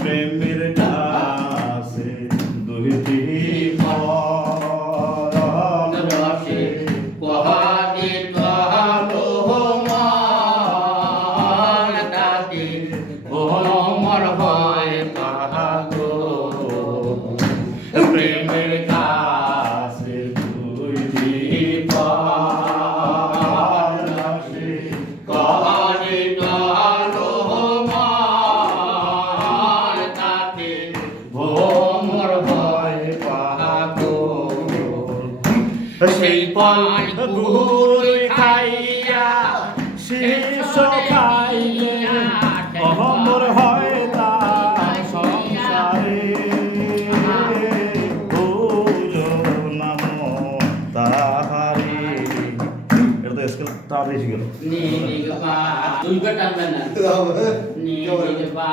প্রেমের কাছে দুইটি পরাণ রসে কহানি কালো মান তাতে ভ্রমর হয় পাগল প্রেমের কাছে দুইটি পরাণ রসে কহানি কালো মান তাতে ভ্রমর হয় পাগল সেই পান গুড় খাইয়া শিষ্য খাইলে অহমর হয় তার সংসারে ভুলো নাম তাহারে। এটা তো স্কেল তার বেশি গেল। নিগমা দুই বেটা না নিগমা